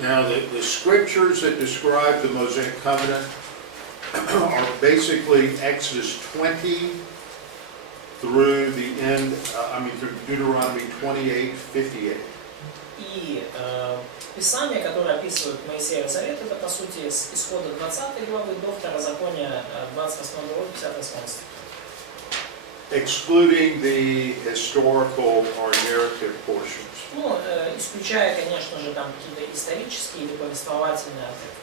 Now, the scriptures that describe the Mosaic covenant are basically Exodus 20 through the end, through Deuteronomy 28:58. И Писание, которое описывает Моисеев Завет, это по сути с исхода 20 главы до Второзакония 28 главы 58 стих. Excluding the historical or narrative portions. Ну, исключая, конечно же, там какие-то исторические или повествовательные отрывки.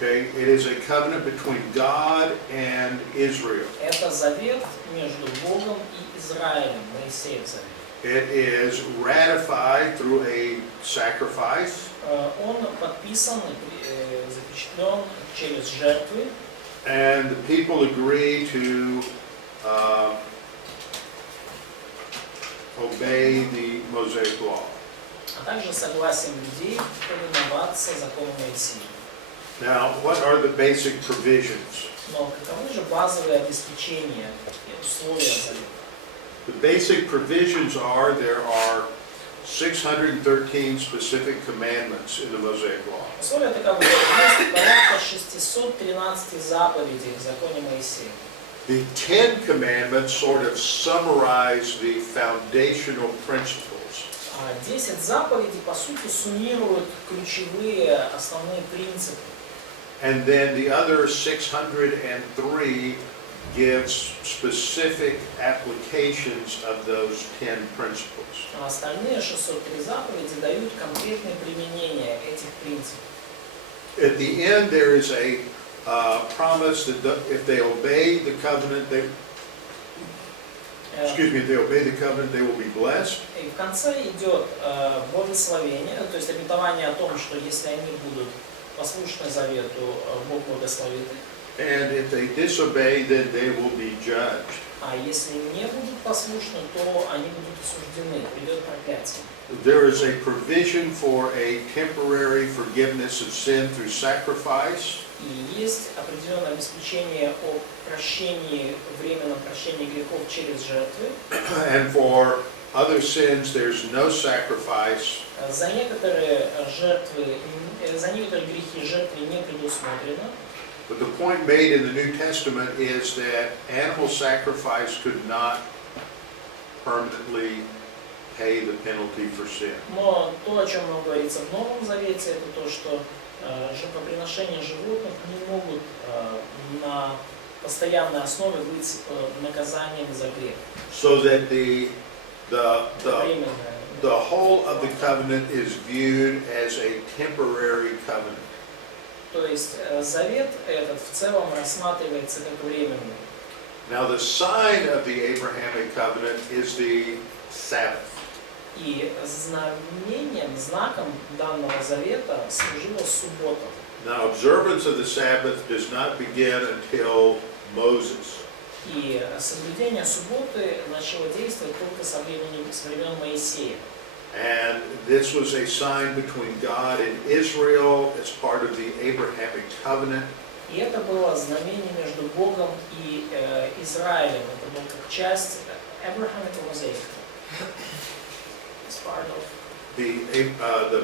Okay, it is a covenant between God and Israel. Это завет между Богом и Израилем, Моисеев Завет. It is ratified through a sacrifice. Он подписан, запечатлен через жертвы. And the people agree to obey the Mosaic law. А также согласием людей повиноваться закону Моисея. Now, what are the basic provisions? Но каковы же базовые обеспечения и условия завета? The basic provisions are there are 613 specific commandments in the Mosaic law. Условия таковы: есть порядка 613 заповедей в законе Моисея. The 10 commandments sort of summarize the foundational principles. 10 заповедей по сути суммируют ключевые основные принципы. And then the other 603 gives specific applications of those 10 principles. А остальные 603 заповеди дают конкретное применение этих принципов. At the end, there is a promise that if they obey the covenant, if they obey the covenant, they will be blessed. И в конце идет благословение, то есть обетование о том, что если они будут послушны завету, Бог благословит их. And if they disobey, then they will be judged. А если не будут послушны, то они будут осуждены, придет проклятие. There is a provision for a temporary forgiveness of sin through sacrifice. И есть определенное обеспечение о прощении, временном прощении грехов через жертвы. And for other sins, there's no sacrifice. За некоторые жертвы, за некоторые грехи жертвы не предусмотрено. But the point made in the New Testament is that animal sacrifice could not permanently pay the penalty for sin. Но то, о чем говорится в Новом Завете, это то, что жертвоприношения животных не могут на постоянной основе быть наказанием за грех. So that the whole of the covenant is viewed as a temporary covenant. То есть завет этот в целом рассматривается как временный. Now the sign of the Abrahamic covenant is the Sabbath. И знамением, знаком данного завета служила суббота. Now observance of the Sabbath does not begin until Moses. И соблюдение субботы начало действовать только со времен Моисея. And this was a sign between God and Israel as part of the Abrahamic covenant. И это было знамение между Богом и Израилем. Это было как часть Abrahamic Mosaic. As part of The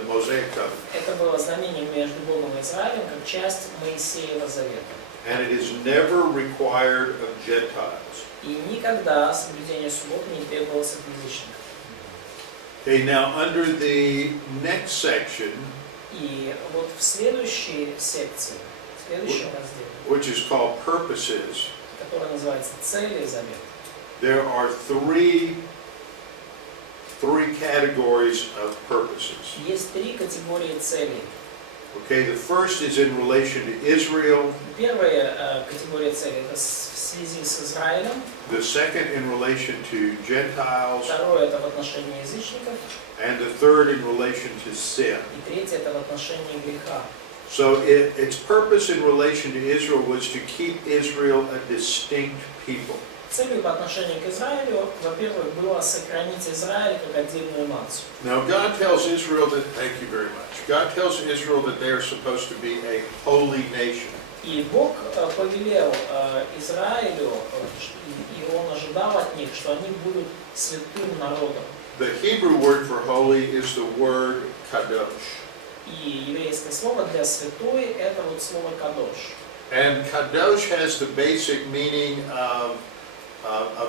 Mosaic covenant. Это было знамение между Богом и Израилем как часть Моисеева завета. And it is never required of Gentiles. И никогда соблюдение субботы не требовалось от язычников. Okay, now under the next section, И вот в следующей секции, в следующем разделе, which is called purposes, который называется «Цели завета», there are three categories of purposes. есть три категории целей. Okay, the first is in relation to Israel. Первая категория целей – это в связи с Израилем. The second in relation to Gentiles. Второе – это в отношении язычников. And the third in relation to sin. И третье – это в отношении греха. So its purpose in relation to Israel was to keep Israel a distinct people. Целью по отношению к Израилю, во-первых, было сохранить Израиль как отдельную нацию. Now God tells Israel that, thank you very much, God tells Israel that they are supposed to be a holy nation. И Бог повелел Израилю, и Он ожидал от них, что они будут святым народом. The Hebrew word for holy is the word kadosh. И еврейское слово для святой — это вот слово «кадош». And kadosh has the basic meaning of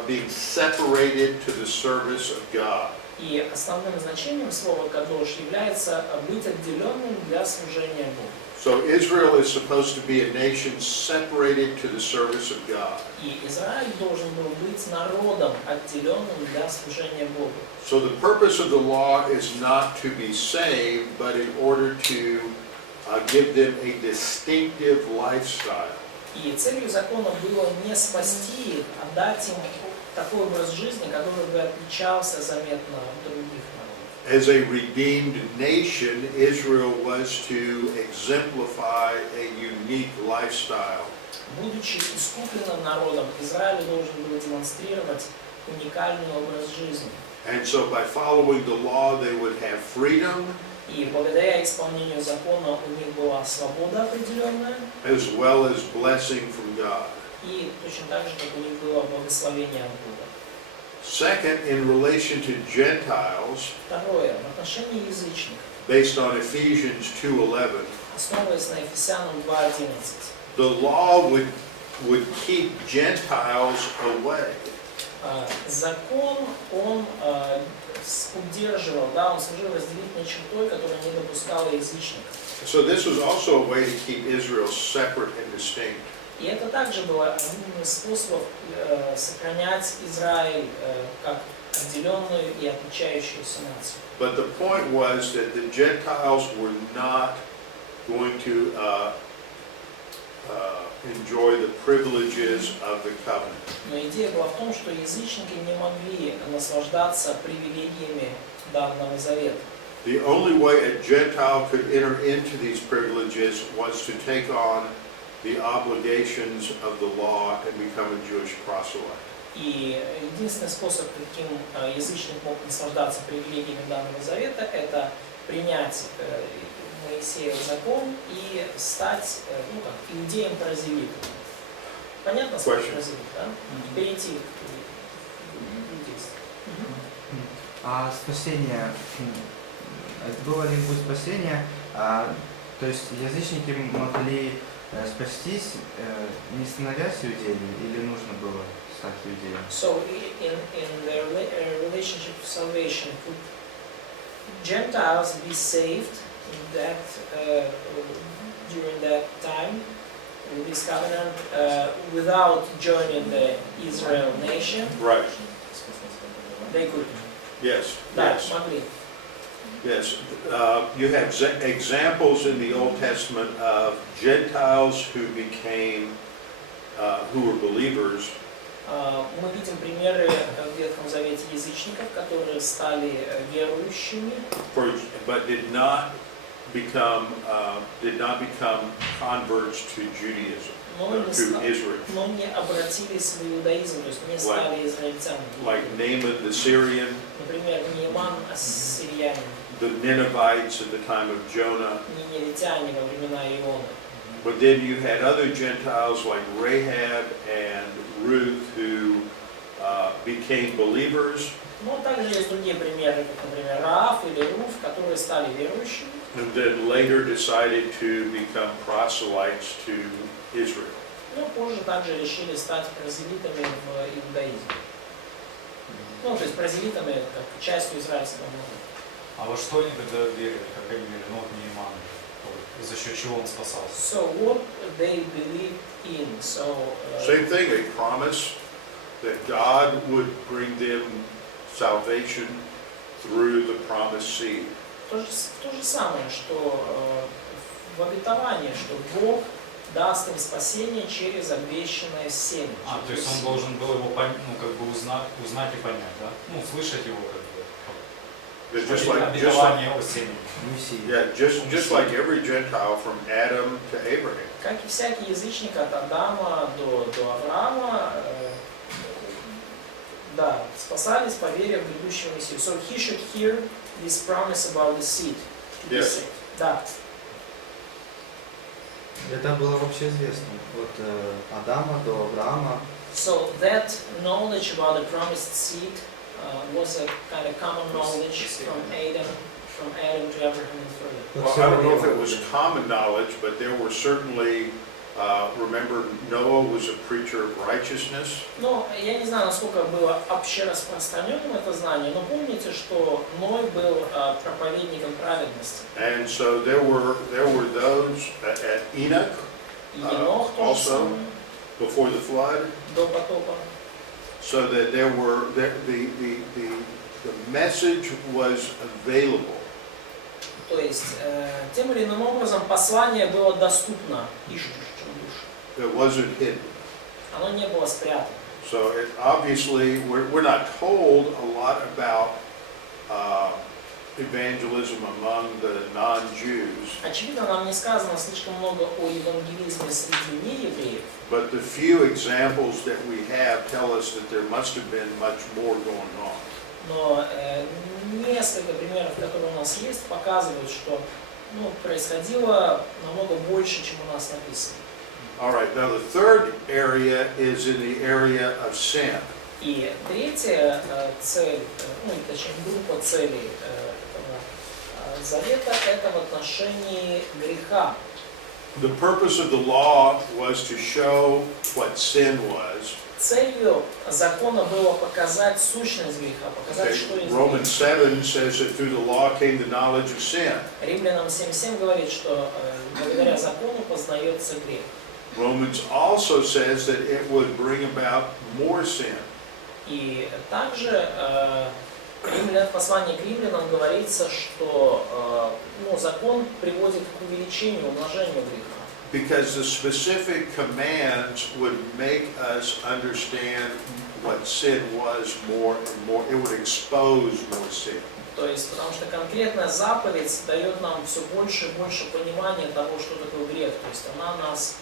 being separated to the service of God. И основным значением слова «кадош» является быть отделенным для служения Богу. So Israel is supposed to be a nation separated to the service of God. И Израиль должен был быть народом, отделенным для служения Богу. So the purpose of the law is not to be saved, but in order to give them a distinctive lifestyle. И целью закона было не спасти их, а дать им такой образ жизни, который бы отличался заметно от других народов. As a redeemed nation, Israel was to exemplify a unique lifestyle. Будучи искупленным народом, Израиль должен был демонстрировать уникальный образ жизни. And so by following the law, they would have freedom, И благодаря исполнению закона у них была свобода определенная, as well as blessing from God. и точно так же, как у них было благословение от Бога. Second, in relation to Gentiles, Второе, в отношении язычников, based on Ephesians 2:11, основываясь на Ефесянам 2:11, the law would keep Gentiles away. Закон, он удерживал, да, он служил разделительной чертой, которая не допускала язычников. So this was also a way to keep Israel separate and distinct. И это также был один из способов сохранять Израиль как отделенную и отличающуюся нацию. But the point was that the Gentiles were not going to enjoy the privileges of the covenant. Но идея была в том, что язычники не могли наслаждаться привилегиями данного завета. The only way a Gentile could enter into these privileges was to take on the obligations of the law and become a Jewish proselyte. И единственный способ, каким язычник мог наслаждаться привилегиями данного завета, это принять Моисеев закон и стать, ну как, иудеем-прозелитом. Понятно, слово прозелит, да? Перейти к действию. А спасение, было ли путь спасения? То есть язычники могли спастись, не становясь иудеями, или нужно было стать иудеем? So in the relationship of salvation, could Gentiles be saved in that during that time in this covenant without joining the Israel nation? Right. They could. Yes. Да, Yes. могли. Yes. You have examples in the Old Testament of Gentiles who became, who were believers. Мы видим примеры в Ветхом Завете язычников, которые стали верующими, But did not become converts to Judaism, to Israel. но не обратились в иудаизм, то есть не стали израильтянами. Like Naaman the Syrian, Например, Нееман ассирянин, the Ninevites at the time of Jonah. ниневитяне во времена Иона. But then you had other Gentiles like Rahab and Ruth who became believers. Но также есть другие примеры, как, например, Раав или Руф, которые стали верующими, And then later decided to become proselytes to Israel. но позже также решили стать прозелитами в иудаизме. Ну, то есть прозелитами как частью израильского народа. А во что они тогда верили, как они верили, ну вот Нееман, за счет чего он спасался? So what they believed in, so Same thing, a promise that God would bring them salvation through the promised seed. то же самое, что в обетовании, что Бог даст им спасение через обещанное семя. То есть он должен был его ну, как бы узнать и понять, да? Ну, слышать его как бы. Обетование о семени. Yeah, just like every Gentile from Adam to Abraham. Как и всякий язычник от Адама до Авраама, да, спасались по вере в грядущего Мессию. So he should hear this promise about the seed to be Yes. saved. Да. Это было общеизвестно от Адама до Авраама. So that knowledge about the promised seed was a kind of common knowledge from Adam from Adam to Abraham and further. Как Well, I don't know if сегодня it was common knowledge, but there were certainly, remember Noah was a preacher of righteousness. Ну, я не знаю, насколько было общераспространенным это знание, но помните, что Ной был проповедником праведности. And so there were those at Enoch И Енох тоже also самое, before the flood, до потопа. so that there were the message was available. То есть, тем или иным образом послание было доступно ищущим душ. It wasn't hidden. Оно не было спрятано. So obviously we're not told a lot about evangelism among the non-Jews, Очевидно, нам не сказано слишком много о евангелизме среди неевреев, but the few examples that we have tell us that there must have been much more going on. но несколько примеров, которые у нас есть, показывают, что происходило намного больше, чем у нас написано. All right, now the third area is in the area of sin. И третья цель, точнее группа целей этого завета, это в отношении греха. The purpose of the law was to show what sin was. Целью закона было показать сущность греха, показать, что есть Romans грех. 7 says that through the law came the knowledge of sin. Римлянам 7:7 говорит, что благодаря закону познается грех. Romans also says that it would bring about more sin. И также в послании к римлянам говорится, что закон приводит к увеличению, умножению греха. Because the specific commands would make us understand what sin was more and more. It would expose more sin. То есть, потому что конкретная заповедь дает нам все больше и больше понимания того, что такое грех. То есть она нас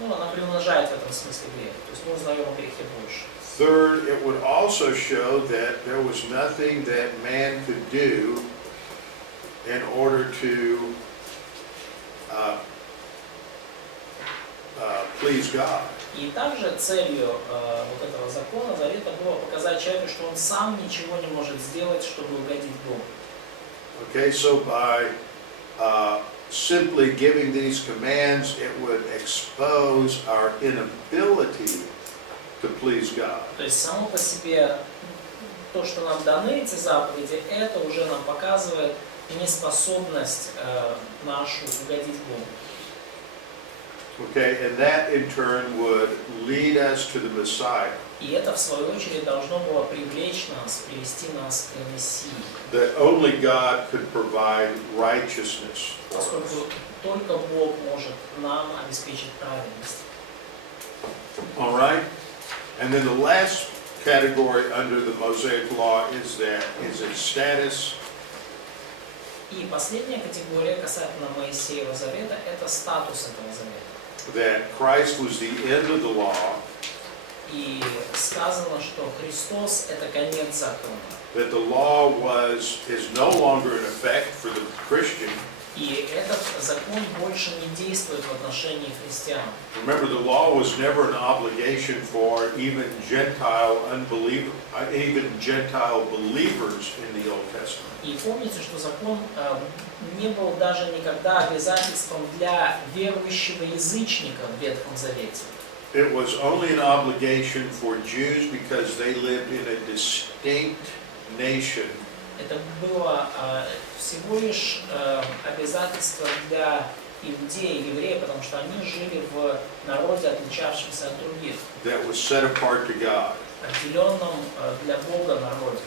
она приумножает в этом смысле грех. То есть мы узнаем о грехе больше. Third, it would also show that there was nothing that man could do in order to please God. И также целью вот этого закона, завета, было показать человеку, что он сам ничего не может сделать, чтобы угодить Богу. Okay, so by simply giving these commands, it would expose our inability to please God. То есть само по себе то, что нам даны эти заповеди, это уже нам показывает неспособность нашу угодить Богу. Okay, and that in turn would lead us to the Messiah. И это, в свою очередь, должно было привлечь нас, привести нас к Мессии. That only God could provide righteousness for us. Поскольку только Бог может нам обеспечить праведность. All right? And then the last category under the Mosaic law is its status. И последняя категория касательно Моисеева завета – это статус этого завета. That Christ was the end of the law. И сказано, что Христос – это конец закона. That the law is no longer in effect for the Christian. И этот закон больше не действует в отношении христиан. Remember, the law was never an obligation for even Gentile believers in the Old Testament. И помните, что закон не был даже никогда обязательством для верующего язычника в Ветхом Завете. It was only an obligation for Jews because they lived in a distinct nation. Это было всего лишь обязательство для иудеев, евреев, потому что они жили в народе, отличавшемся от других, That was set apart to God. отделенном для Бога народе.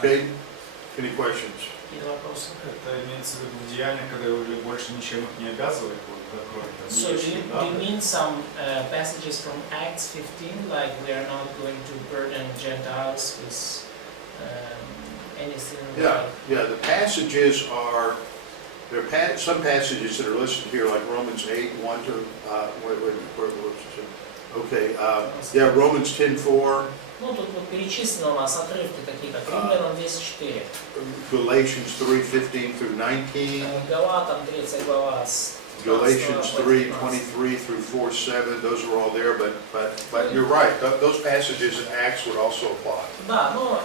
Okay? Any questions? Какие вопросы? Это имеется в виду в деяниях, когда уже больше ничем их не обязывает, кроме So do you mean some passages from Acts 15, like we are not going to burden Gentiles with anything? Yeah. The passages are, some passages that are listed here, like Romans 8, 1 to, Romans 10:4. Ну, тут вот перечислены у нас отрывки такие, как Римлянам 10:4, Galatians 3:15 through 19. Галатам 3 глава с Galatians 3:23 through 4:7. Those are all there, but you're right. Those passages in Acts would also apply. Да, но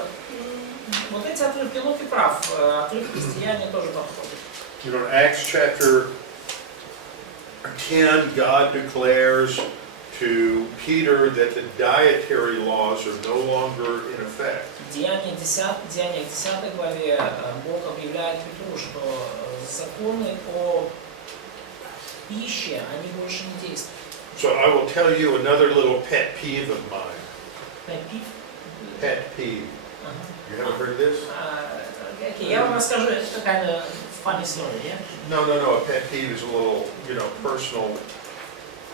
вот эти отрывки Луки прав, отрывки из Деяний тоже подходят. You know, in Acts chapter 10, God declares to Peter that the dietary laws are no longer in effect. В Деяниях 10 главе Бог объявляет Петру, что законы о пище, они больше не действуют. So I will tell you another little pet peeve of mine. Pet peeve. You haven't heard this? Окей, я вам расскажу, это такая funny story, yeah? No. A pet peeve is a little, personal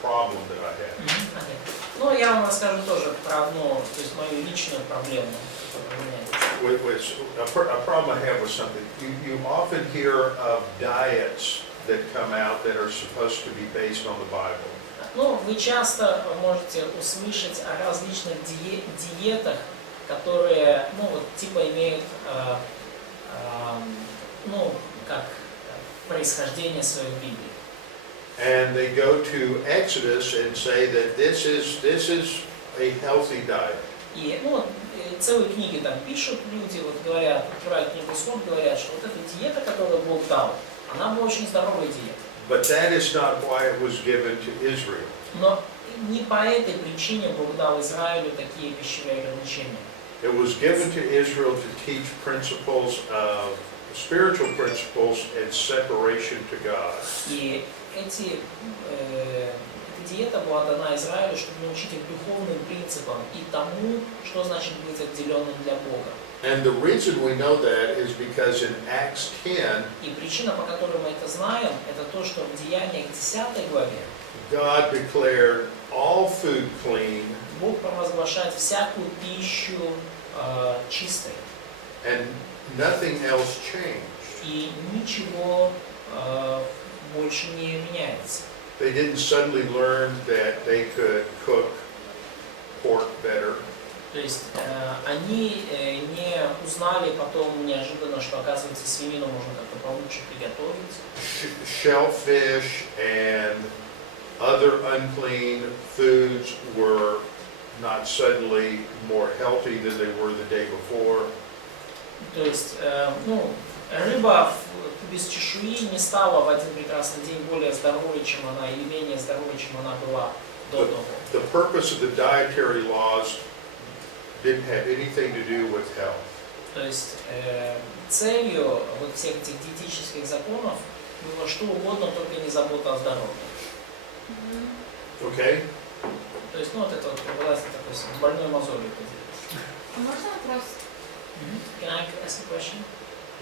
problem that I have. Okay. Ну, я вам расскажу тоже про одну, то есть мою личную проблему, которая у меня есть. A problem I have with something. You often hear of diets that come out that are supposed to be based on the Bible. Ну, вы часто можете услышать о различных диетах, которые, ну, вот, типа имеют, ну, как происхождение свое в Библии. And they go to Exodus and say that this is a healthy diet. И, ну, целые книги там пишут люди, вот говорят, открывают книгу Слов, говорят, что вот эта диета, которую Бог дал, она была очень здоровая диета. But that is not why it was given to Israel. Но не по этой причине Бог дал Израилю такие пищевые ограничения. It was given to Israel to teach principles of spiritual principles and separation to God. И эта диета была дана Израилю, чтобы научить их духовным принципам и тому, что значит быть отделенным для Бога. And the reason we know that is because in Acts 10, И причина, по которой мы это знаем, это то, что в Деяниях 10 главе God declared all food clean Бог провозглашает всякую пищу чистой, and nothing else changed. и ничего больше не меняется. They didn't suddenly learn that they could cook pork better. То есть они не узнали потом неожиданно, что, оказывается, свинину можно как-то получше приготовить. Shellfish and other unclean foods were not suddenly more healthy than they were the day before. То есть, ну, рыба без чешуи не стала в один прекрасный день более здоровой, чем она, или менее здоровой, чем она была до того. The purpose of the dietary laws didn't have anything to do with health. То есть целью вот всех этих диетических законов было что угодно, только не забота о здоровье. Okay? То есть, ну, вот это вот вылазит такой больной мозолью поделить. Можно вопрос? Can I ask a question?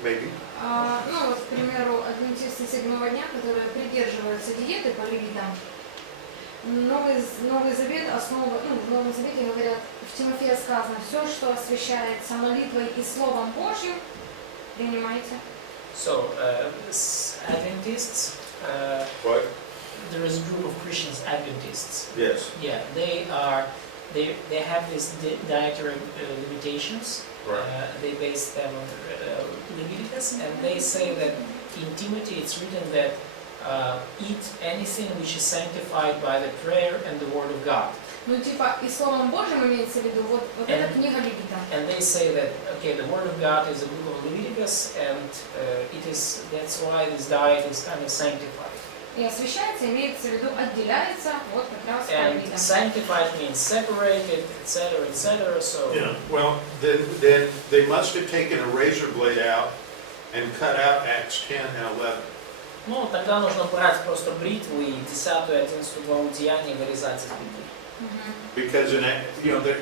Maybe. Ну вот, к примеру, адвентисты седьмого дня, которые придерживаются диеты по левитам, Новый Завет основа, ну, в Новом Завете говорят, в Тимофея сказано, все, что освящается молитвой и Словом Божьим, принимайте. So, Adventists, What? there is a group of Christians, Adventists. Yes. Yeah, they have these dietary limitations. Right. They base them on Leviticus, and they say that in Timothy it's written that eat anything which is sanctified by the prayer and the word of God. Ну типа и Словом Божьим имеется в виду, вот эта книга Левита. And they say that okay, the word of God is a book of Leviticus, and that's why this diet is kind of sanctified. И освящается, имеется в виду, отделяется, вот как раз по And Левитам. sanctified means separated, etc., etc. So Yeah. Well, then they must have taken a razor blade out and cut out Acts 10 and 11. ну, тогда нужно брать просто бритву и 10 и 11 главу Деяний вырезать из Библии. Because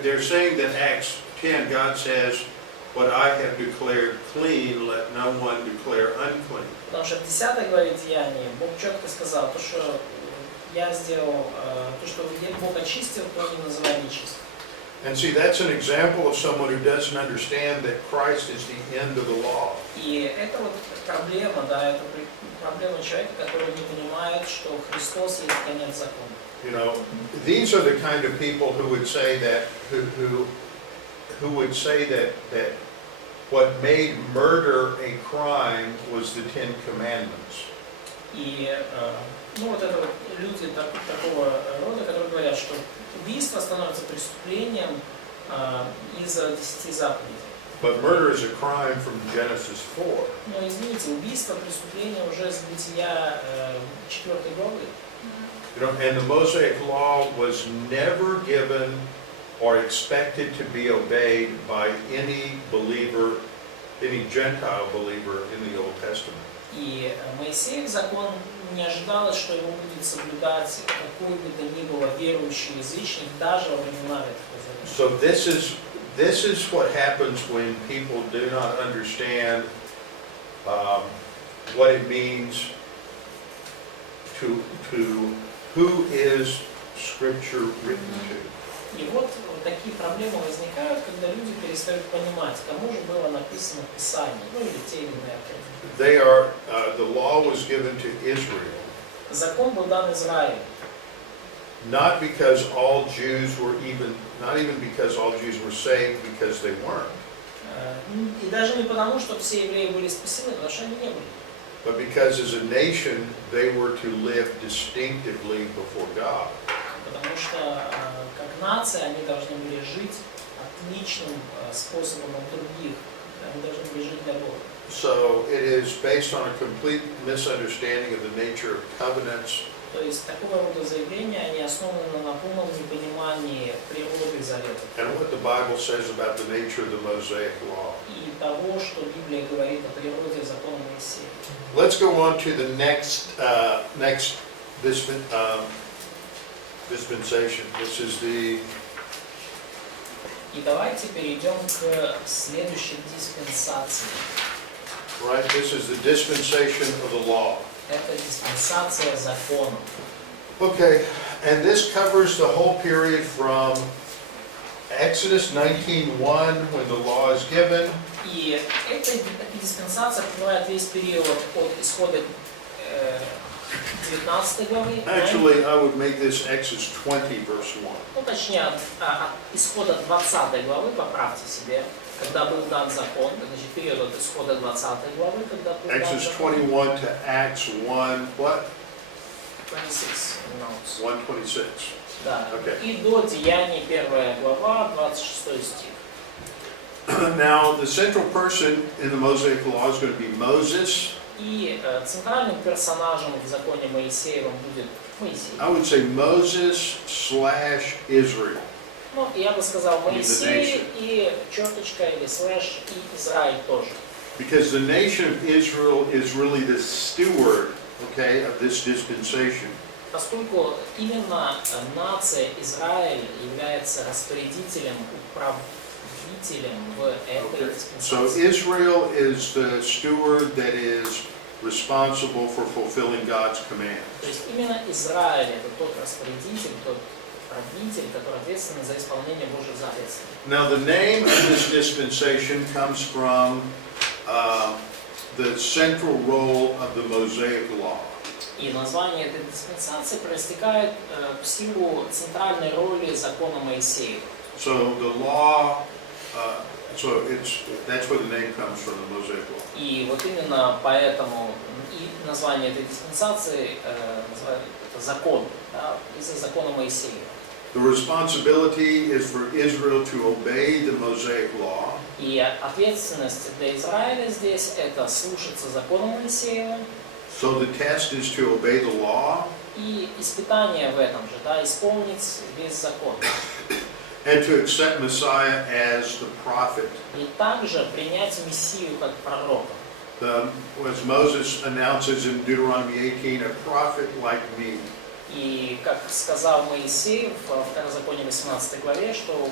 they're saying that Acts 10, God says, "What I have declared clean, let no one declare unclean." Потому что в 10 главе Деяний Бог четко сказал, то, что я сделал, то, что Бог очистил, то не называй нечистым. And see, that's an example of someone who doesn't understand that Christ is the end of the law. И это вот проблема, да, это проблема человека, который не понимает, что Христос есть конец закона. You know, these are the kind of people who would say that who would say that what made murder a crime was the Ten Commandments. И ну, вот это вот люди такого рода, которые говорят, что убийство становится преступлением из-за 10 заповедей. But murder is a crime from Genesis 4. Но извините, убийство, преступление уже с Бытия 4 главы. You know, and the Mosaic Law was never given or expected to be obeyed by any believer, any Gentile believer in the Old Testament. И Моисеев закон не ожидалось, что его будет соблюдать какой бы то ни было верующий язычник даже во времена Ветхого Завета. So this is what happens when people do not understand what it means to who is Scripture written to. И вот такие проблемы возникают, когда люди перестают понимать, кому же было написано Писание, ну или те или иные отрывки. The law was given to Israel, Закон был дан Израилю. not because all Jews were not even because all Jews were saved, because they weren't, И даже не потому, что все евреи были спасены, потому что они не были. but because as a nation they were to live distinctively before God. Потому что как нация они должны были жить отличным способом от других. Они должны были жить для Бога. So it is based on a complete misunderstanding of the nature of covenants. То есть такого рода заявления, они основаны на полном непонимании природы заветов. And what the Bible says about the nature of the Mosaic Law. И того, что Библия говорит о природе закона Моисея. Let's go on to the next dispensation. This is the И давайте перейдем к следующей диспенсации. right. This is the dispensation of the law. Это диспенсация закона. Okay, and this covers the whole period from Exodus 19:1, when the law is given, И эта диспенсация покрывает весь период от исхода 19 главы. actually I would make this Exodus 20, verse 1. Ну, точнее, от исхода 20 главы, поправьте себе, когда был дан закон, значит, период от исхода 20 главы, когда был дан Exodus закон. 21 to Acts 1, what? 26 notes. 1:26. Да. Okay. И до Деяний 1 глава, 26 стих. Now, the central person in the Mosaic Law is going to be Moses. И центральным персонажем в законе Моисеевом будет Моисей. I would say Moses/Israel. Ну, я бы сказал the Моисей nation. и черточка или слэш и Израиль тоже. Because the nation of Israel is really the steward, okay, of this dispensation. Поскольку именно нация Израиль является распорядителем, управителем в этой Okay. So диспенсации. Israel is the steward that is responsible for fulfilling God's commands. То есть именно Израиль это тот распорядитель, тот правитель, который ответственен за исполнение Божьих заветов. Now, the name of this dispensation comes from the central role of the Mosaic Law. И название этой диспенсации проистекает в силу центральной роли закона Моисеева. So the law, that's where the name comes from, the Mosaic Law. И вот именно поэтому и название этой диспенсации называют это закон, да, из-за закона Моисеева. The responsibility is for Israel to obey the Mosaic Law. И ответственность для Израиля здесь это слушаться закона Моисеева. So the test is to obey the law И испытание в этом же, да, исполнить весь закон. and to accept Messiah as the prophet. И также принять Мессию как пророка. As Moses announces in Deuteronomy 18, a prophet like me. И как сказал Моисей в Второзаконии 18 главе, что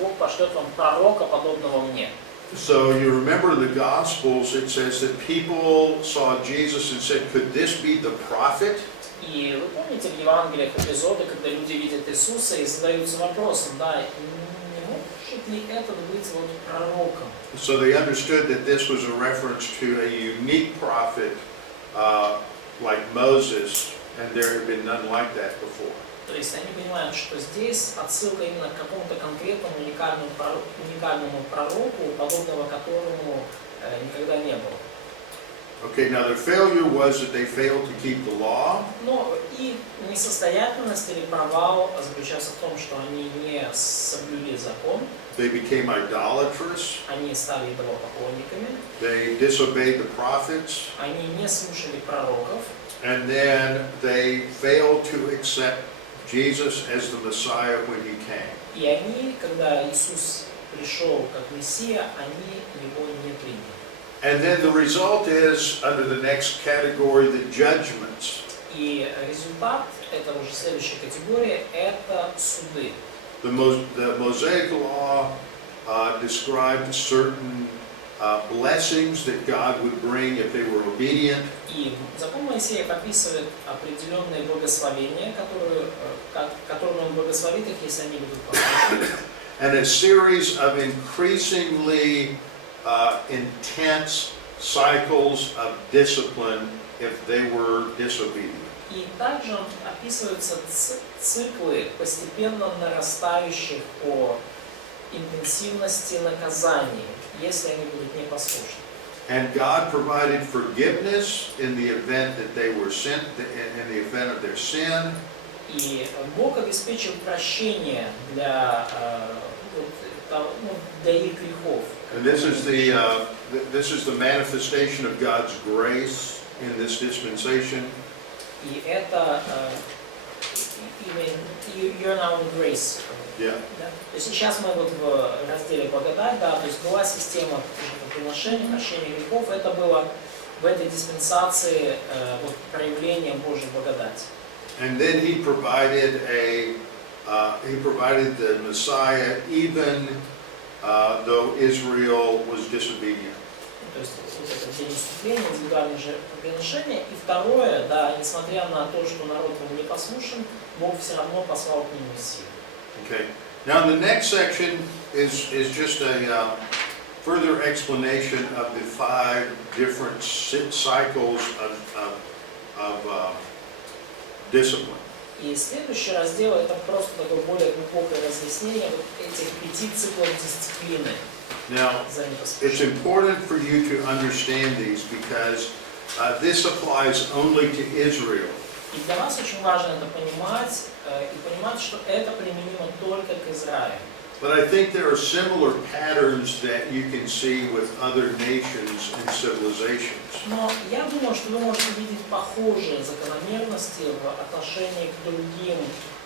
Бог пошлет вам пророка, подобного мне. So you remember the Gospels, it says that people saw Jesus and said, could this be the prophet? И вы помните в Евангелиях эпизоды, когда люди видят Иисуса и задаются вопросом, да, не может ли этот быть вот пророком? So they understood that this was a reference to a unique prophet like Moses, and there had been none like that before. То есть они понимают, что здесь отсылка именно к какому-то конкретному уникальному пророку, подобного которому никогда не было. Okay, now their failure was that they failed to keep the law. Но и несостоятельность или провал заключался в том, что они не соблюли закон, They became idolatrous. они стали идолопоклонниками, They disobeyed the prophets. они не слушали пророков, And then they failed to accept Jesus as the Messiah when he came. и они, когда Иисус пришел как Мессия, они его не приняли. And then the result is, under the next category, the judgments. И результат, это уже следующая категория, это суды. The Mosaic Law described certain blessings that God would bring if they were obedient. И закон Моисея описывает определенные благословения, которыми он благословит их, если они будут послушны. And a series of increasingly intense cycles of discipline if they were disobedient. И также описываются циклы постепенно нарастающих по интенсивности наказаний, если они будут непослушны. And God provided forgiveness in the event that they were sin, in the event of their sin. И Бог обеспечил прощение для их грехов. And this is the manifestation of God's grace in this dispensation. И это you're now in grace. Yeah. Да? То есть сейчас мы вот в разделе благодать, да, то есть была система жертвоприношения, прощения грехов, это было в этой диспенсации вот, проявление Божьей благодати. And then He provided the Messiah even though Israel was disobedient. То есть вот это день искупления, индивидуальное жертвоприношение. И второе, да, несмотря на то, что народ был непослушен, Бог все равно послал к ним Мессию. Okay. Now the next section is just a further explanation of the 5 different cycles of discipline. И следующий раздел это просто такое более глубокое разъяснение вот этих 5 циклов дисциплины. Now, it's important for you to understand these because this applies only to Israel. И для вас очень важно это понимать, и понимать, что это применимо только к Израилю. But I think there are similar patterns that you can see with other nations and civilizations. Но я думаю, что вы можете видеть похожие закономерности в отношении к другим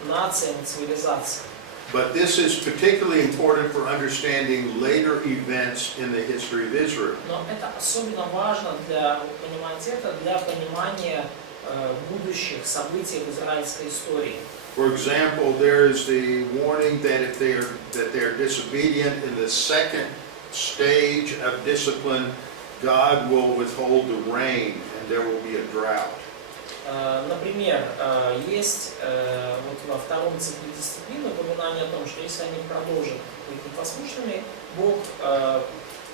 нациям и цивилизациям. But this is particularly important for understanding later events in the history of Israel. Но это особенно важно для понимать это для понимания будущих событий в израильской истории. For example, there is the warning that if they are disobedient in the second stage of discipline, God will withhold the rain and there will be a drought. Например, есть вот во втором цикле дисциплины упоминание о том, что если они продолжат быть непослушными, Бог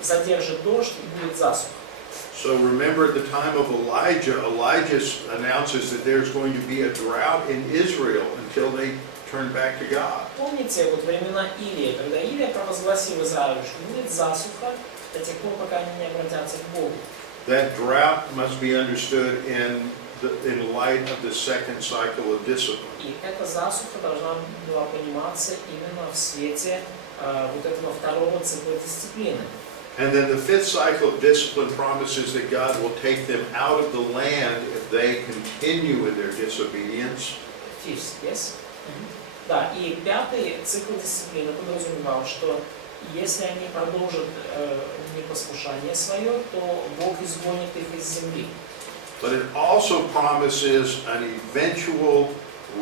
задержит дождь и будет засуха. So remember at the time of Elijah announces that there's going to be a drought in Israel until they turn back to God. Помните вот времена Илии, когда Илия провозгласил Израилю, что будет засуха до тех пор, пока они не обратятся к Богу. That drought must be understood in light of the second cycle of discipline. И эта засуха должна была пониматься именно в свете вот этого второго цикла дисциплины. And then the 5th cycle of discipline promises that God will take them out of the land if they continue in their disobedience. Fifth, yes? Да, и 5-й цикл дисциплины подразумевал, что если они продолжат непослушание свое, то Бог изгонит их из земли. But it also promises an eventual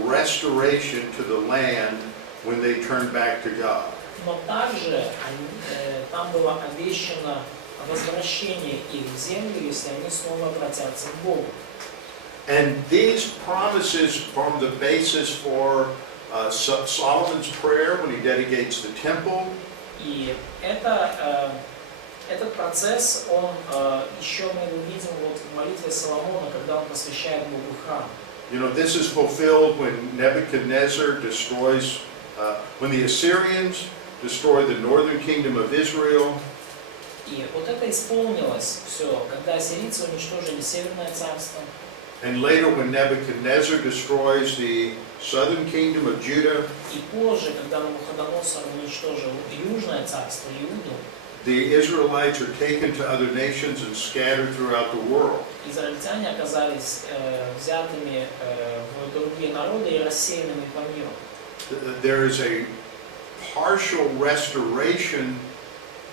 restoration to the land when they turn back to God. Но также там было обещано возвращение их в землю, если они снова обратятся к Богу. And these promises form the basis for Solomon's prayer when he dedicates the temple. И этот процесс, он еще мы увидим вот в молитве Соломона, когда он посвящает Богу храм. You know, this is fulfilled when Nebuchadnezzar destroys, when the Assyrians destroy the northern kingdom of Israel. И вот это исполнилось все, когда ассирийцы уничтожили Северное царство. And later when Nebuchadnezzar destroys the southern kingdom of Judah, И позже, когда Навуходоносор уничтожил Южное царство, Иуду, the Israelites are taken to other nations and scattered throughout the world. израильтяне оказались взятыми в другие народы и рассеянными по миру. There is a partial restoration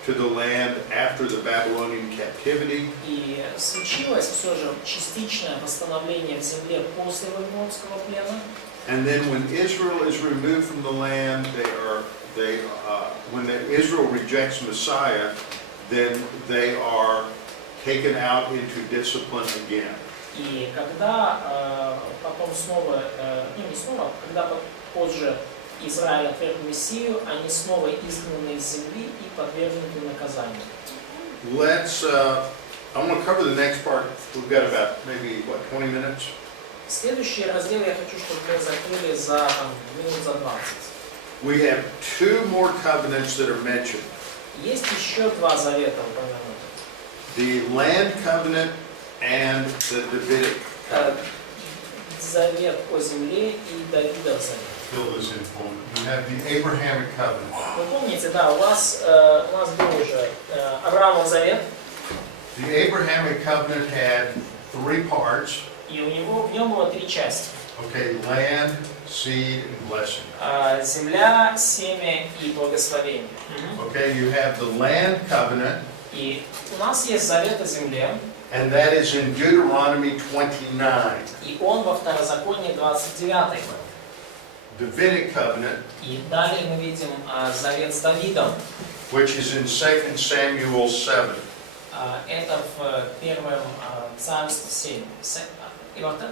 to the land after the Babylonian captivity. И случилось все же частичное восстановление в земле после Вавилонского плена. And then when Israel is removed from the land, when Israel rejects Messiah, then they are taken out into discipline again. И когда потом снова, не снова, когда позже Израиль отверг Мессию, они снова изгнаны из земли и подвергнуты наказанию. I want to cover the next part. We've got about maybe, 20 minutes? Следующий раздел я хочу, чтобы мы закрыли за минут за 20. We have two more covenants that are mentioned. Есть еще два завета упомянуты. The land covenant and the Davidic covenant. Завет о земле и Давидов завет. Fill this in for me. You have the Abrahamic covenant. Вы помните, да, у вас был уже Авраамов завет, The Abrahamic covenant had three parts. и в нем было три части. Okay, land, seed, and blessing. Земля, семя и благословение. Okay, you have the land covenant, И у нас есть завет о земле, and that is in Deuteronomy 29. и он во Второзаконии 29 главе. Davidic covenant, И далее мы видим завет с Давидом. which is in 2 Samuel 7. Это в первом царстве 7.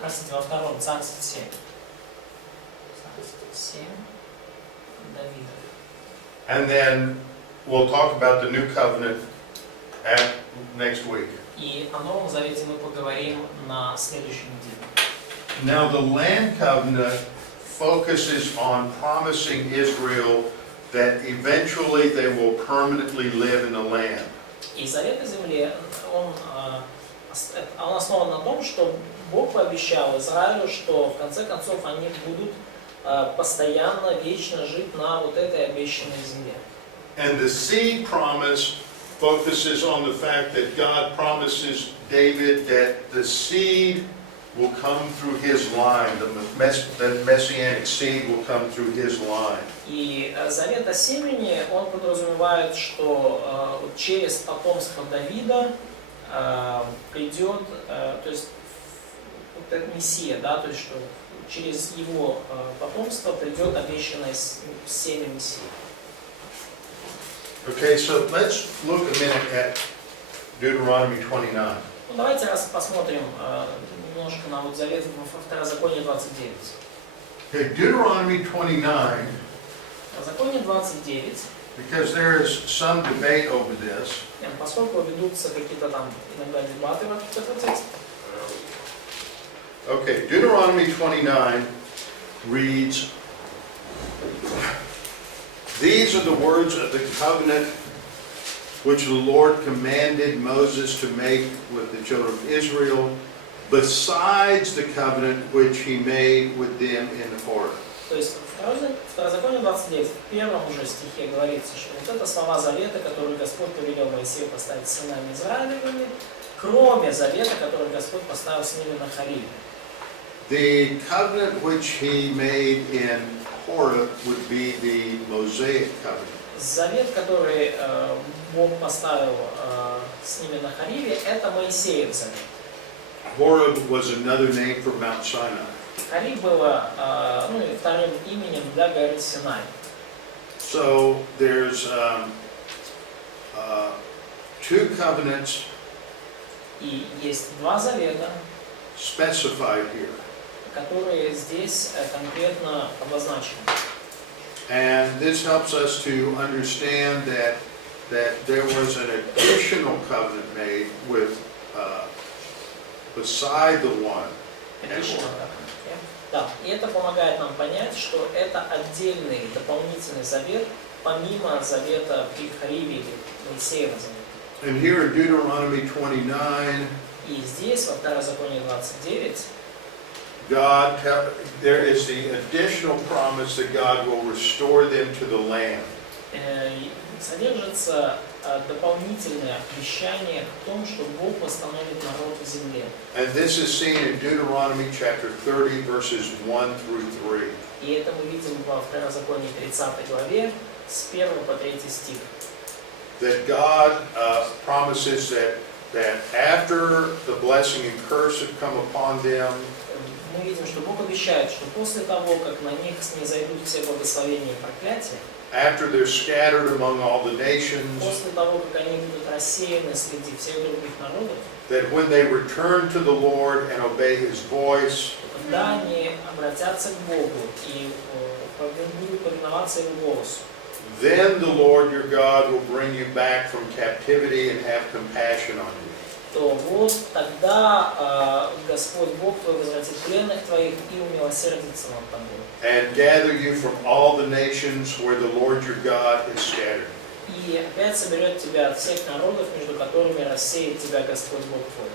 Простите, во втором царстве 7. Царство 7. Давида. And then we'll talk about the new covenant next week. И о Новом Завете мы поговорим на следующей неделе. Now the land covenant focuses on promising Israel that eventually they will permanently live in the land. И Завет о земле, он основан на том, что Бог пообещал Израилю, что в конце концов они будут постоянно, вечно жить на вот этой обещанной земле. And the seed promise focuses on the fact that God promises David that the seed will come through his line, the messianic seed will come through his line. И завет о семени, он подразумевает, что через потомство Давида придет, то есть вот этот Мессия, да, то есть что через его потомство придет обещанное семя Мессии. Okay, so let's look a minute at Deuteronomy 29. Ну, давайте посмотрим немножко на вот завет во Второзаконии 29. Okay, Deuteronomy 29, Второзаконие 29, because there is some debate over this, поскольку ведутся какие-то там иногда дебаты в этот текст. okay, Deuteronomy 29 reads, "These are the words of the covenant which the Lord commanded Moses to make with the children of Israel, besides the covenant which he made with them in Horeb." То есть в Второзаконии 29, в первом уже стихе говорится, что вот это слова завета, которые Господь повелел Моисею поставить с сынами Израилевыми, кроме завета, который Господь поставил с ними на Хариве. The covenant which he made in Horeb would be the Mosaic covenant. Завет, который Бог поставил с ними на Хариве, это Моисеев завет. Horeb was another name for Mount Sinai. Харив было вторым именем для горы Синай. So there's two covenants И есть два завета, specified here. которые здесь конкретно обозначены. And this helps us to understand that there was an additional covenant made with beside the one. Да, и это помогает нам понять, что это отдельный дополнительный завет, помимо завета при Хариве или Моисеева завета. And here in Deuteronomy 29, И здесь, во Второзаконии 29, there is the additional promise that God will restore them to the land. содержится дополнительное обещание о том, что Бог восстановит народ в земле. And this is seen in Deuteronomy chapter 30, verses 1 through 3. И это мы видим во Второзаконии 30 главе с 1 по 3 стих. That God promises that after the blessing and curse have come upon them, Мы видим, что Бог обещает, что после того, как на них снизойдут все благословения и проклятия, after they're scattered among all the nations, после того, как они будут рассеяны среди всех других народов, that when they return to the Lord and obey His voice, когда они обратятся к Богу и будут повиноваться Его голосу, then the Lord your God will bring you back from captivity and have compassion on you. то вот тогда Господь Бог твой возвратит пленных твоих и умилосердится над тобой. And gather you from all the nations where the Lord your God is scattered. И опять соберет тебя от всех народов, между которыми рассеет тебя Господь Бог твой.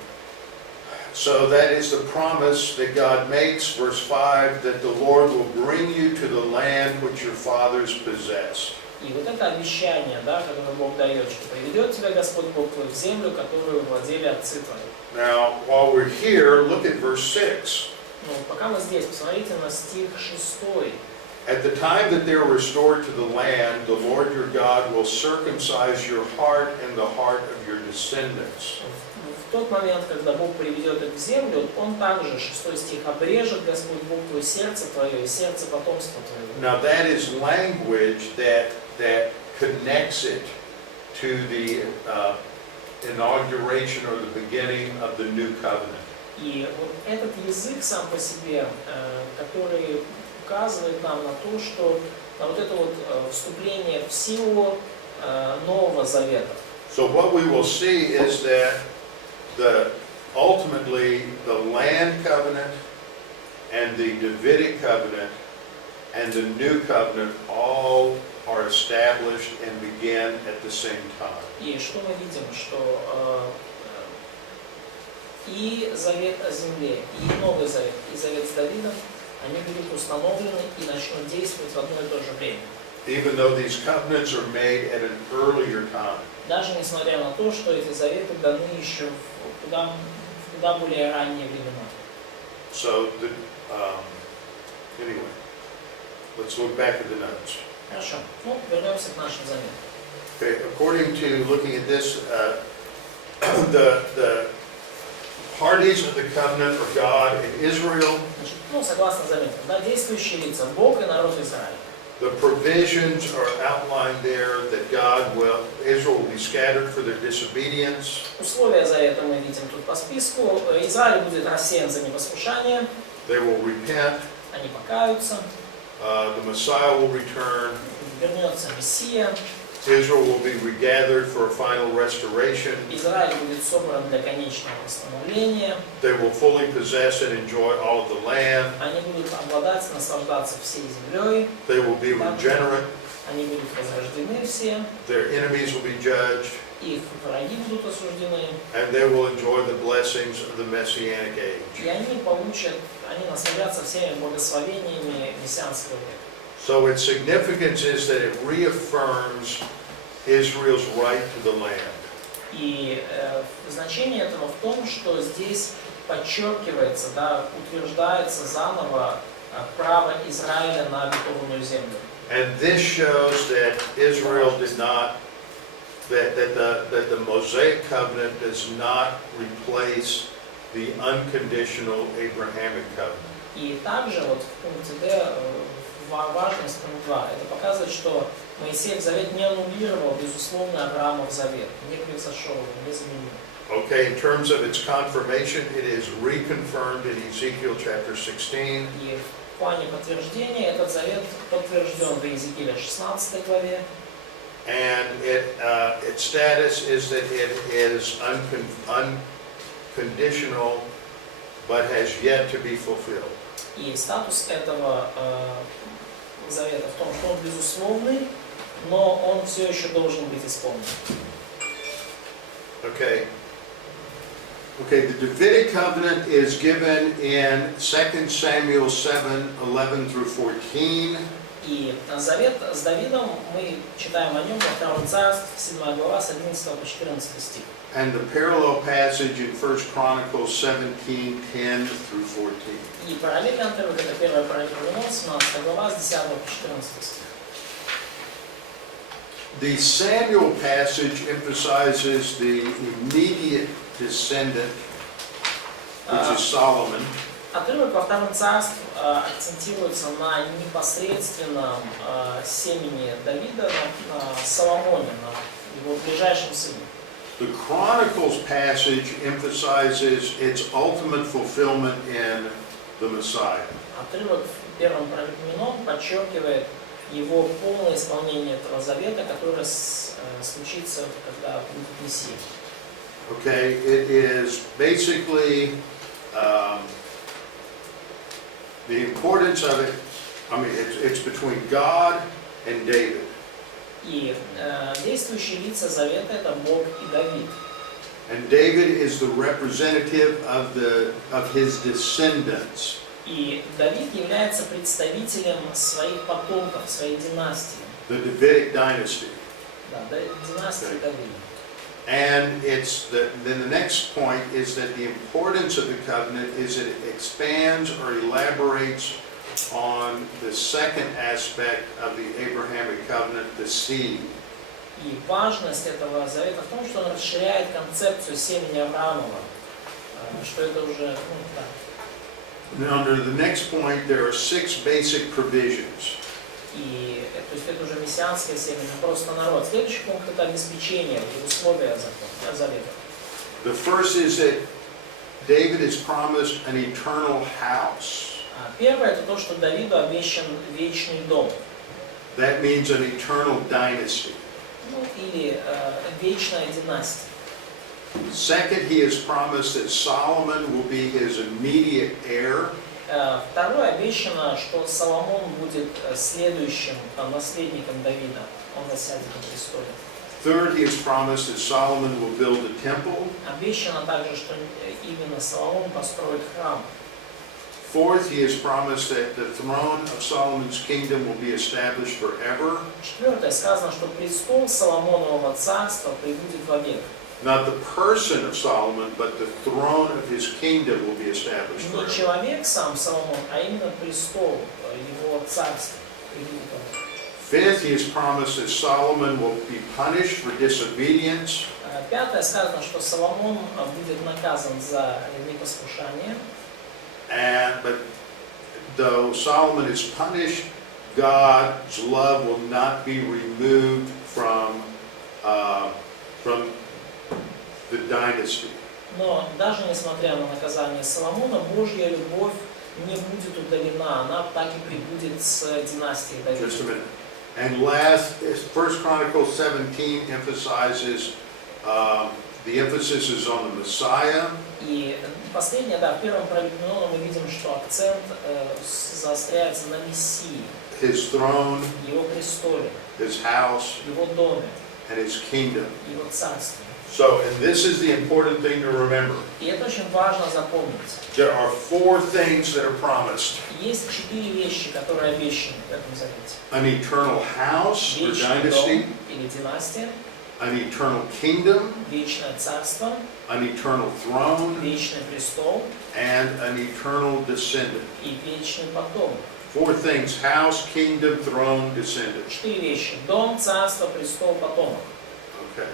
So that is the promise that God makes, verse 5, that the Lord will bring you to the land which your fathers possessed. И вот это обещание, да, которое Бог дает, что приведет тебя Господь Бог твой в землю, которую владели отцы твои. Now, while we're here, look at verse 6. Ну, пока мы здесь, посмотрите на стих 6. At the time that they're restored to the land, the Lord your God will circumcise your heart and the heart of your descendants. В тот момент, когда Бог приведет их в землю, Он также, 6 стих, обрежет Господь Бог твое сердце твое и сердце потомства твоего. Now that is language that connects it to the inauguration or the beginning of the new covenant. И вот этот язык сам по себе, который указывает нам на то, что на вот это вот вступление в силу Нового Завета. So what we will see is that ultimately the land covenant and the Davidic covenant and the new covenant all are established and begin at the same time. И что мы видим, что и Завет о земле, и Новый Завет, и Завет с Давидом, они будут установлены и начнут действовать в одно и то же время. Even though these covenants are made at an earlier time. Даже несмотря на то, что эти заветы даны еще в куда более ранние времена. So, anyway, let's look back at the notes. Хорошо, ну, вернемся к нашим заметам. Okay, according to looking at this, the parties of the covenant are God and Israel. Значит, ну, согласно заметам, да, действующие лица, Бог и народ Израиля. The provisions are outlined there that Israel will be scattered for their disobedience. Условия завета мы видим тут по списку. Израиль будет рассеян за непослушание. They will repent. Они покаются. The Messiah will return. Вернется Мессия. Israel will be regathered for a final restoration. Израиль будет собран для конечного восстановления. They will fully possess and enjoy all of the land. Они будут обладать, наслаждаться всей землей. They will be regenerate. Они будут возрождены все. Their enemies will be judged. Их враги будут осуждены. And they will enjoy the blessings of the Messianic age. И они насладятся всеми благословениями мессианского века. So its significance is that it reaffirms Israel's right to the land. И значение этого в том, что здесь подчеркивается, да, утверждается заново право Израиля на обетованную землю. And this shows that Israel did not, that the Mosaic covenant does not replace the unconditional Abrahamic covenant. И также вот в пункте Д важность пункт 2. Это показывает, что Моисеев завет не аннулировал безусловно Авраамов завет, не превзошел его, не заменил. Okay, in terms of its confirmation, it is reconfirmed in Ezekiel chapter 16. И в плане подтверждения этот завет подтвержден в Иезекииле 16 главе. And its status is that it is unconditional, but has yet to be fulfilled. И статус этого завета в том, что он безусловный, но он все еще должен быть исполнен. Okay. Okay, the Davidic covenant is given in 2 Samuel 7:11 through 14. И завет с Давидом, мы читаем о нем во 2 Царств, 7 глава, с 11 по 14 стих. And the parallel passage in 1 Chronicles 17:10 through 14. И параллельный отрывок, это 1 Паралипоменон, 17 глава, с 10 по 14 стих. The Samuel passage emphasizes the immediate descendant, which is Solomon. Отрывок во 2 Царств акцентируется на непосредственном семени Давида, на Соломоне, на его ближайшем сыне. The Chronicles passage emphasizes its ultimate fulfillment in the Messiah. Отрывок в 1 Паралипоменон подчеркивает его полное исполнение этого завета, которое случится, когда будет Мессия. Okay, it is basically the importance of it. I mean, it's between God and David. И действующие лица завета — это Бог и Давид. And David is the representative of his descendants. И Давид является представителем своих потомков, своей династии. The Davidic dynasty. Да, династии Давида. And then the next point is that the importance of the covenant is that it expands or elaborates on the second aspect of the Abrahamic covenant, the seed. И важность этого завета в том, что он расширяет концепцию семени Авраамова, что это уже, да. Now, under the next point, there are 6 basic provisions. И то есть это уже мессианское семя, не просто народ. Следующий пункт — это обеспечение и условия завета. The first is that David is promised an eternal house. Первое — это то, что Давиду обещан вечный дом. That means an eternal dynasty. Ну, или вечная династия. Second, he is promised that Solomon will be his immediate heir. Второе, обещано, что Соломон будет следующим наследником Давида. Он насядет на престоле. Third, he is promised that Solomon will build a temple. Обещано также, что именно Соломон построит храм. Fourth, he is promised that the throne of Solomon's kingdom will be established forever. Четвертое, сказано, что престол Соломонового царства пребудет вовек. Not the person of Solomon, but the throne of his kingdom will be established Не forever. человек сам Соломон, а именно престол его царства пребудет вовек. Fifth, he is promised that Solomon will be punished for disobedience. Пятое, сказано, что Соломон будет наказан за непослушание. But though Solomon is punished, God's love will not be removed from the dynasty. Но даже несмотря на наказание Соломона, Божья любовь не будет удалена, она так и пребудет с династией Давида. Just a minute. And last, 1 Chronicles 17 emphasizes, the emphasis is on the Messiah. И последнее, да, в 1 Паралипоменоне мы видим, что акцент заостряется на Мессии, His throne, его престоле, his house, его доме, and his kingdom. его царстве. So, and this is the important thing to remember. И это очень важно запомнить. There are 4 things that are promised. Есть 4 вещи, которые обещаны в этом завете. An eternal house or Вечный dynasty, дом или династия, an eternal kingdom, вечное царство, an eternal throne, вечный престол and an eternal descendant. и вечный потомок. 4 things: house, kingdom, throne, descendant. 4 вещи. Дом, царство, престол, потомок. Okay.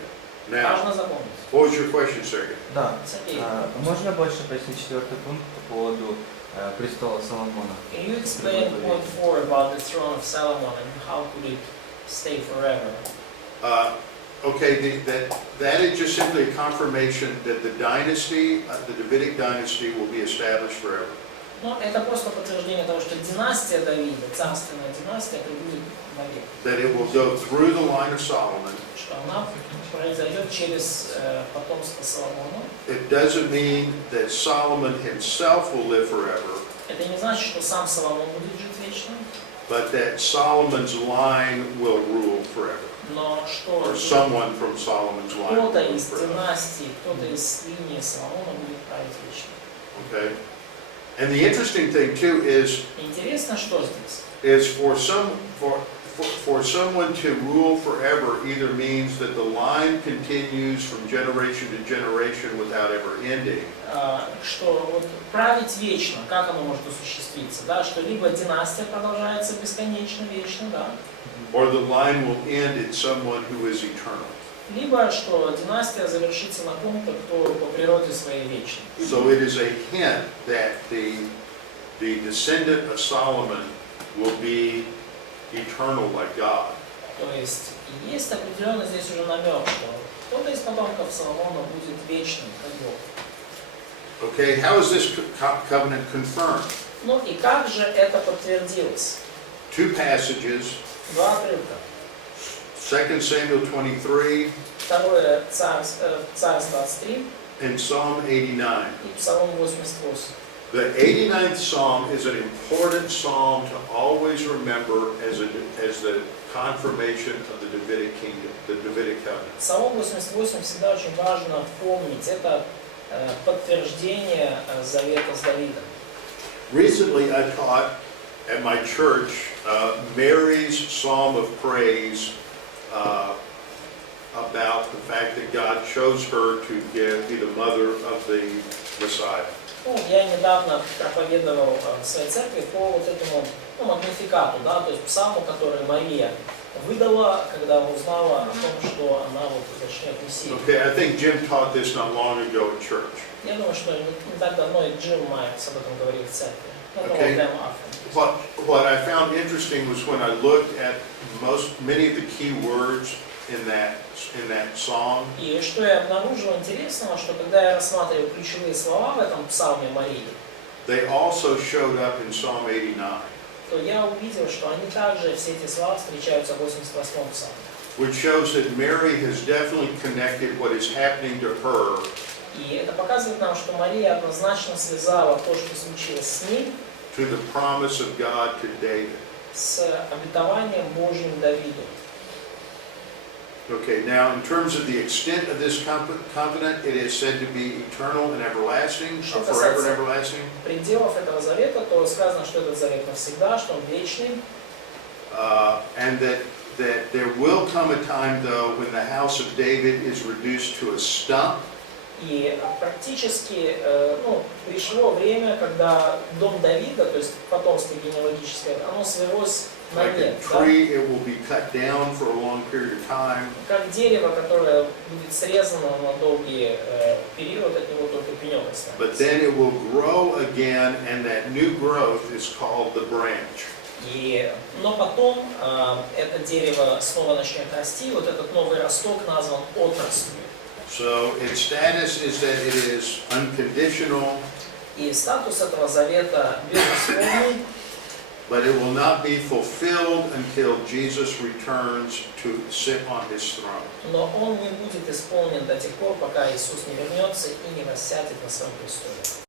Now, Важно запомнить. what was your question, Sergey? Да. Сергей, Можно больше пояснить 4-й пункт по поводу престола Соломона? can you explain point 4 about the throne of Solomon and how could it stay forever? Okay, that is just simply a confirmation that the dynasty, the Davidic dynasty, will be established forever. Но это просто подтверждение того, что династия Давида, царственная династия, пребудет вовек. That it will go through the line of Solomon. Что она произойдет через потомство Соломона. It doesn't mean that Solomon himself will live forever, Это не значит, что сам Соломон будет жить вечно, but that Solomon's line will rule forever. Но or что someone from Solomon's line will кто-то rule из forever. династии, кто-то из линии Соломона будет править вечно. Okay? And the interesting thing too is Интересно, что здесь? for someone to rule forever either means that the line continues from generation to generation without ever ending, Что вот править вечно, как оно может осуществиться, да? Что либо династия продолжается бесконечно, вечно, да? or the line will end in someone who is eternal. Либо что династия завершится на ком-то, кто по природе своей вечный. So it is a hint that the descendant of Solomon will be eternal like God. То есть есть определенно здесь уже намек, что кто-то из потомков Соломона будет вечным, как Бог. Okay, how is this covenant confirmed? Ну и как же это подтвердилось? Two passages, Два отрывка. 2 Samuel 23 Второе Царств 23 and Psalm 89. и Псалом 88. The 89th Psalm is an important psalm to always remember as the confirmation of the Davidic kingdom, the Davidic covenant. Псалом 88 всегда очень важно помнить. Это подтверждение завета с Давидом. Recently I taught at my church Mary's Psalm of Praise about the fact that God chose her to be the mother of the Messiah. Ну, я недавно проповедовал в своей церкви по вот этому магнификату, да, то есть псалму, который Мария выдала, когда узнала о том, что она вот зачнет Мессию. Okay, I think Jim taught this not long ago at church. Я думаю, что не так давно и Джим Майкс об этом говорил в церкви. Это Okay. Дэм Афрон. What I found interesting was when I looked at many of the key words in that psalm. И что я обнаружил интересного, что когда я рассматривал ключевые слова в этом псалме Марии, They also showed up in Psalm 89. то я увидел, что они также, все эти слова, встречаются в 88-м псалме. Which shows that Mary has definitely connected what is happening to her И это показывает нам, что Мария однозначно связала то, что случилось с ней, to the promise of God to David. с обетованием Божьим Давиду. Okay, now in terms of the extent of this covenant, it is said to be eternal and everlasting, Что forever and касается everlasting. пределов этого завета, то сказано, что этот завет навсегда, что он вечный, And that there will come a time, though, when the house of David is reduced to a stump, и практически пришло время, когда дом Давида, то есть потомство генеалогическое, оно свелось на like a нет, да? tree, it will be cut down for a long period of time, Как дерево, которое будет срезано на долгий период, от него только пенек but останется. then it will grow again, and that new growth is called the branch. Но потом это дерево снова начнет расти, вот этот новый росток назван отраслью. So its status is that it is unconditional, И статус этого завета безусловный, but it will not be fulfilled until Jesus returns to sit on his throne. но он не будет исполнен до тех пор, пока Иисус не вернется и не воссядет на своем престоле.